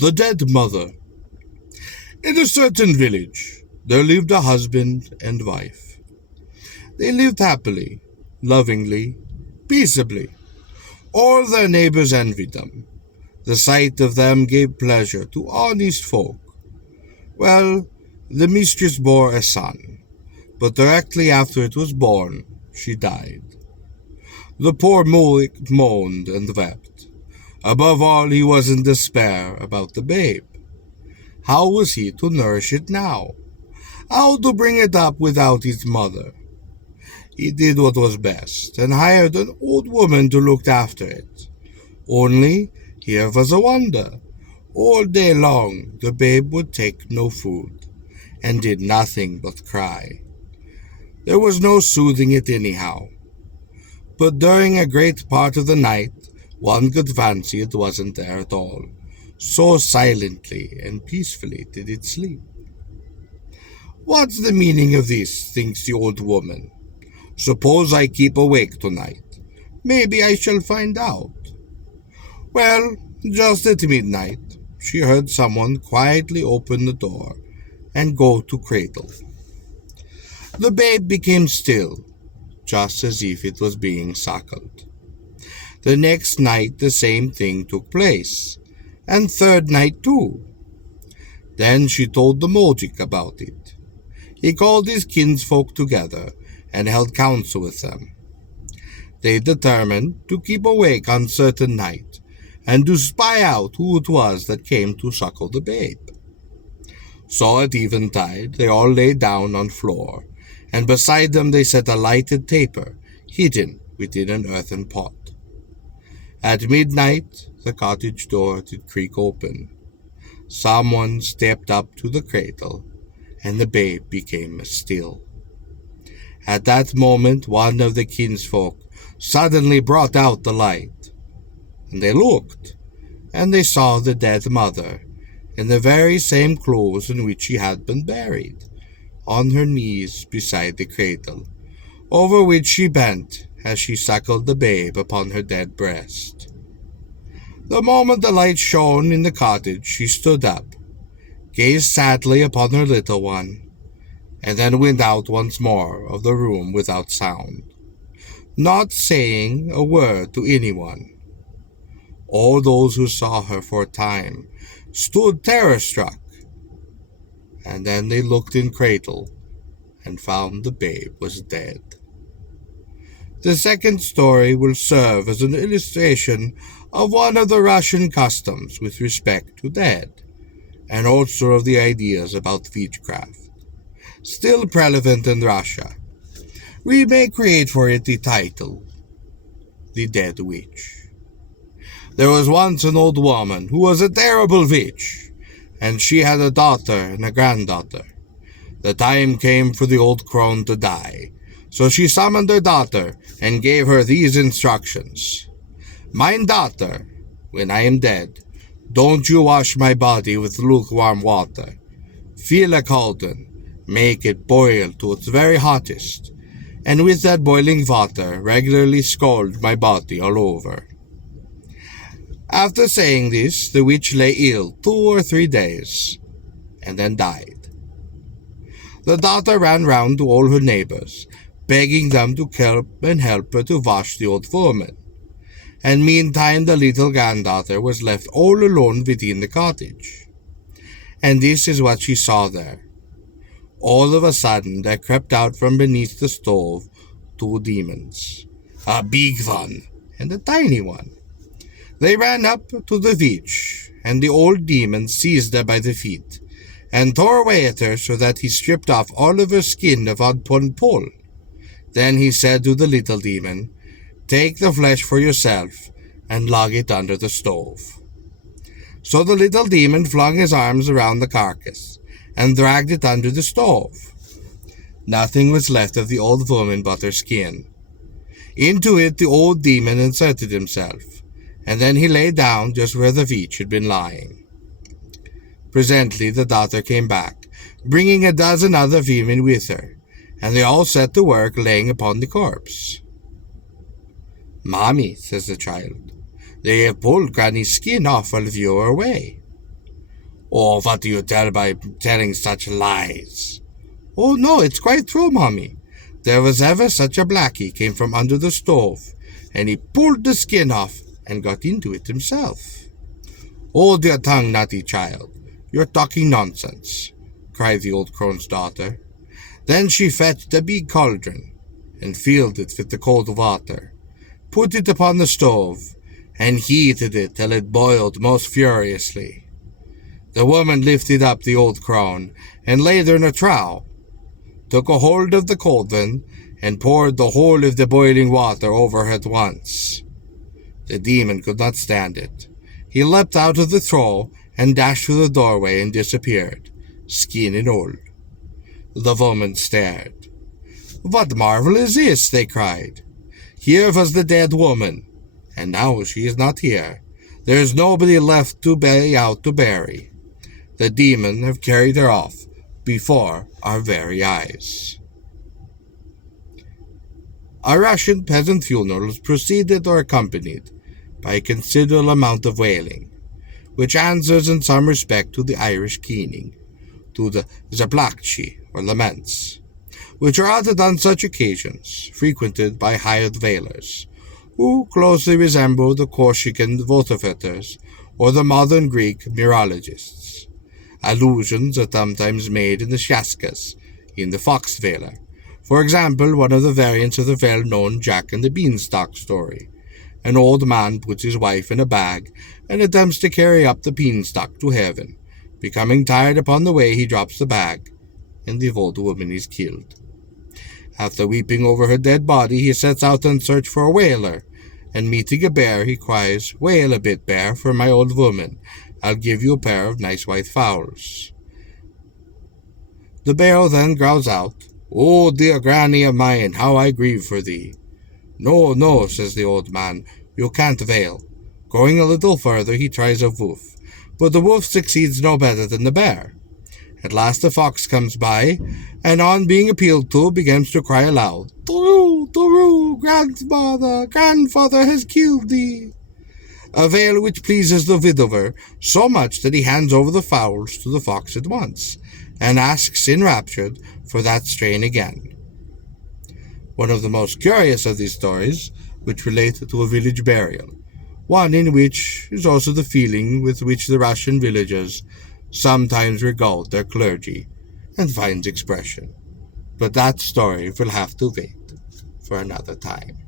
The Dead Mother. In a certain village, there lived a husband and wife. They lived happily, lovingly, peaceably. All their neighbors envied them. The sight of them gave pleasure to honest folk. Well, the mistress bore a son, but directly after it was born, she died. The poor mulek moaned and wept. Above all, he was in despair about the babe. How was he to nourish it now? How to bring it up without its mother? He did what was best, and hired an old woman to look after it. Only, here was a wonder. All day long the babe would take no food, and did nothing but cry. There was no soothing it anyhow. But during a great part of the night, one could fancy it wasn't there at all. So silently and peacefully did it sleep. What's the meaning of this, thinks the old woman. Suppose I keep awake tonight. Maybe I shall find out. Well, just at midnight, she heard someone quietly open the door and go to cradle. The babe became still, just as if it was being suckled. The next night the same thing took place, and third night too. Then she told the moujik about it. He called his kinsfolk together and held counsel with them. They determined to keep awake on certain night and to spy out who it was that came to suckle the babe. So at eventide they all lay down on floor, and beside them they set a lighted taper hidden within an earthen pot. At midnight the cottage door did creak open. Someone stepped up to the cradle, and the babe became still. At that moment one of the kinsfolk suddenly brought out the light, and they looked, and they saw the dead mother in the very same clothes in which she had been buried, on her knees beside the cradle, over which she bent as she suckled the babe upon her dead breast. The moment the light shone in the cottage, she stood up, gazed sadly upon her little one, and then went out once more of the room without sound, not saying a word to anyone. All those who saw her for a time stood terror-struck, and then they looked in cradle and found the babe was dead. The second story will serve as an illustration of one of the Russian customs with respect to dead, and also of the ideas about witchcraft, still prevalent in Russia. We may create for it the title, The Dead Witch. There was once an old woman who was a terrible witch, and she had a daughter and a granddaughter. The time came for the old crone to die, so she summoned her daughter and gave her these instructions. "My daughter, when I am dead, don't you wash my body with lukewarm water. Fill a cauldron, make it boil to its very hottest, and with that boiling water regularly scald my body all over." After saying this, the witch lay ill 2 or 3 days, and then died. The daughter ran round to all her neighbors, begging them to help her to wash the old woman, and meantime the little granddaughter was left all alone within the cottage. And this is what she saw there. All of a sudden there crept out from beneath the stove 2 demons, a big one and a tiny one. They ran up to the witch, and the old demon seized her by the feet, and tore away at her so that he stripped off all of her skin of one pull. Then he said to the little demon, "Take the flesh for yourself, and lug it under the stove." So the little demon flung his arms around the carcass, and dragged it under the stove. Nothing was left of the old woman but her skin. Into it the old demon inserted himself, and then he lay down just where the witch had been lying. Presently the daughter came back, bringing a dozen other women with her, and they all set to work laying upon the corpse. "Mommy," says the child, "they have pulled Granny's skin off while you were away." Oh, what do you tell by telling such lies? Oh, no, it's quite true, Mommy. There was ever such a blackie came from under the stove, and he pulled the skin off and got into it himself. Hold your tongue, naughty child. You're talking nonsense, cried the old crone's daughter. Then she fetched a big cauldron, and filled it with the cold water, put it upon the stove, and heated it till it boiled most furiously. The woman lifted up the old crone, and laid her in a trough, took a hold of the cauldron, and poured the whole of the boiling water over her at once. The demon could not stand it. He leapt out of the trough, and dashed through the doorway and disappeared, skin and all. The woman stared. What marvel is this? They cried. Here was the dead woman, and now she is not here. There is nobody left to bury. The demon have carried her off before our very eyes. Our Russian peasant funerals proceeded or accompanied by a considerable amount of wailing, which answers in some respect to the Irish keening, to the zaplakchi or laments, which are uttered on such occasions, frequented by hired wailers, who closely resemble the Corsican votivators or the modern Greek myrologists. Allusions are sometimes made in the shaskas, in the fox vailer. For example, one of the variants of the well-known Jack and the Beanstalk story. An old man puts his wife in a bag and attempts to carry up the beanstalk to heaven. Becoming tired upon the way, he drops the bag, and the old woman is killed. After weeping over her dead body, he sets out in search for a whaler, and meeting a bear, he cries, "Wail a bit, bear, for my old woman. I'll give you a pair of nice white fowls." The bear then growls out, "Oh, dear granny of mine, how I grieve for thee." "No, no," says the old man, "you can't wail." Going a little further, he tries a wolf, but the wolf succeeds no better than the bear. At last the fox comes by, and on being appealed to, begins to cry aloud, "Turu, Turu, grandfather has killed thee." A wail which pleases the widower so much that he hands over the fowls to the fox at once, and asks enraptured for that strain again. One of the most curious of these stories, which relate to a village burial, one in which is also the feeling with which the Russian villagers sometimes regard their clergy, and finds expression. But that story will have to wait for another time.